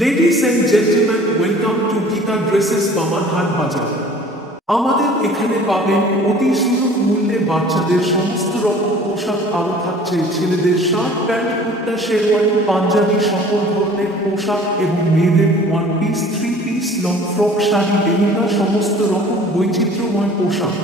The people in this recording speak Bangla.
Ladies and gentlemen, welcome to Gita Dresses বামারহাট বাজার। আমাদের এখানে পাবেন অতি সুলভ মূল্যে বাচ্চাদের সমস্ত রকম পোশাক, আরও থাকছে ছেলেদের শার্ট, প্যান্ট, কুর্তা, শেরওয়ানি, পাঞ্জাবি, সকল ধরনের পোশাক এবং মেয়েদের one piece, three piece, long frock, sari, lehenga, সমস্ত রকম বৈচিত্র্যময় পোশাক।